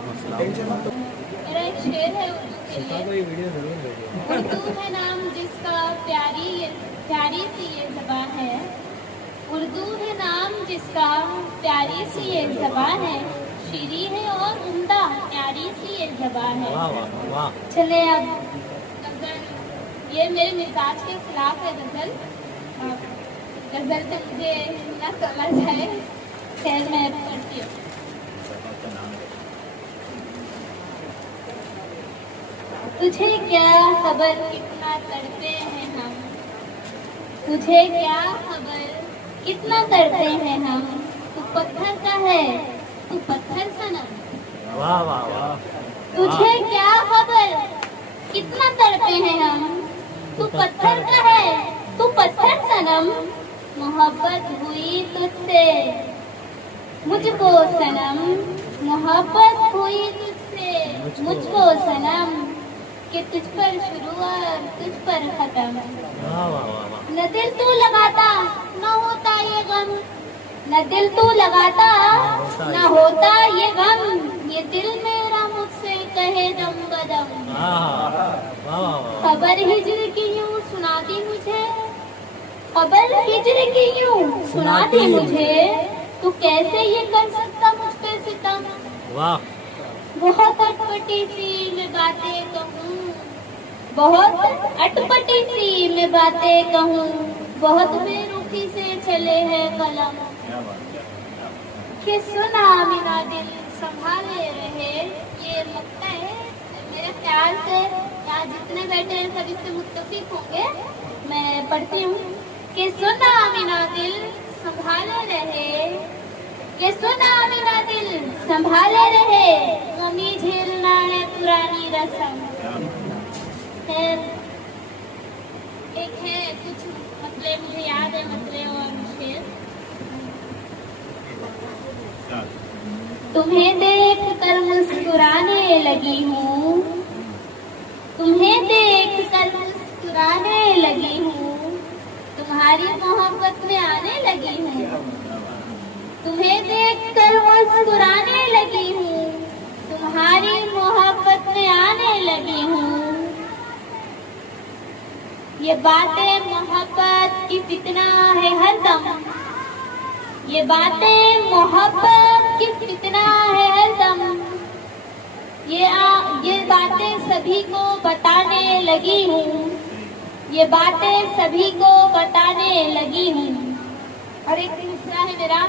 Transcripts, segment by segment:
मेरा एक शेर है उर्दू है नाम जिसका प्यारी सी ये ज़बान है। उर्दू है नाम जिसका प्यारी सी ये ज़बान है। शीरी है और उम्दा प्यारी सी ये ज़बान है। वाह वाह वाह। चले अब गजल, ये मेरे मिजाज के खिलाफ है गजल। गजल तो मुझे न समझ है, खैर मैं पढ़ती हूँ। तुझे क्या खबर कितना तड़पे हैं हम, तुझे क्या खबर कितना तड़पे हैं हम। तू पत्थर का है, तू पत्थर सनम। वाह वाह वाह। तुझे क्या खबर कितना तड़पे हैं हम, तू पत्थर का है, तू पत्थर सनम। मोहब्बत हुई तुझसे मुझको सनम, मोहब्बत हुई तुझसे मुझको सनम। कि तुझ पर शुरू और तुझ पर खत्म। न दिल तू लगाता न होता ये गम, न दिल तू लगाता न होता ये गम। ये दिल मेरा मुझसे कहे दम बदम। खबर हिजर की यूं सुनाती मुझे, खबर हिजर की यूं सुनाती मुझे। तू कैसे ये कर सकता मुझ पे सितम। वाह। बहुत अटपटी सी मैं बातें कहूँ, बहुत अटपटी सी मैं बातें कहूँ। बहुत बेरुखी से चले हैं कलम। कि सुना मेरा दिल संभाले रहे। ये मक्ता है, मेरे ख्याल से यहाँ जितने बैठे हैं सब इससे मुत्तफिक होंगे। मैं पढ़ती हूँ कि सुना मेरा दिल संभाले रहे, ये सुना मेरा दिल संभाले रहे। गमी झेलना है पुरानी रस्म। खैर एक है कुछ मतलब मुझे याद है मतलब और शेर। तुम्हें देख कर मुस्कुराने लगी हूँ, तुम्हें देख कर मुस्कुराने लगी हूँ। तुम्हारी मोहब्बत में आने लगी हूँ, तुम्हें देखकर मुस्कुराने लगी हूँ। तुम्हारी मोहब्बत में आने लगी हूँ। ये बातें मोहब्बत की फितना है हरदम, ये बातें मोहब्बत की फितना है हरदम। ये बातें सभी को बताने लगी हूँ, ये बातें सभी को बताने लगी हूँ। और एक दूसरा है मेरा।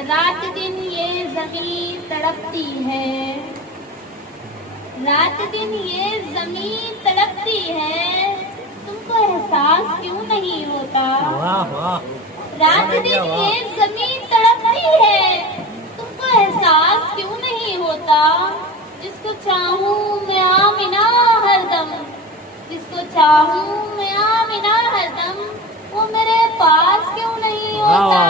रात दिन ये जमीन तड़पती है, रात दिन ये जमीन तड़पती है। तुमको एहसास क्यों नहीं होता। वाह वाह। रात दिन ये जमीन तड़पती है, तुमको एहसास क्यों नहीं होता। जिसको चाहूँ मैं आमिना हरदम, जिसको चाहूँ मैं आमिना हरदम। वो मेरे पास क्यों नहीं होता।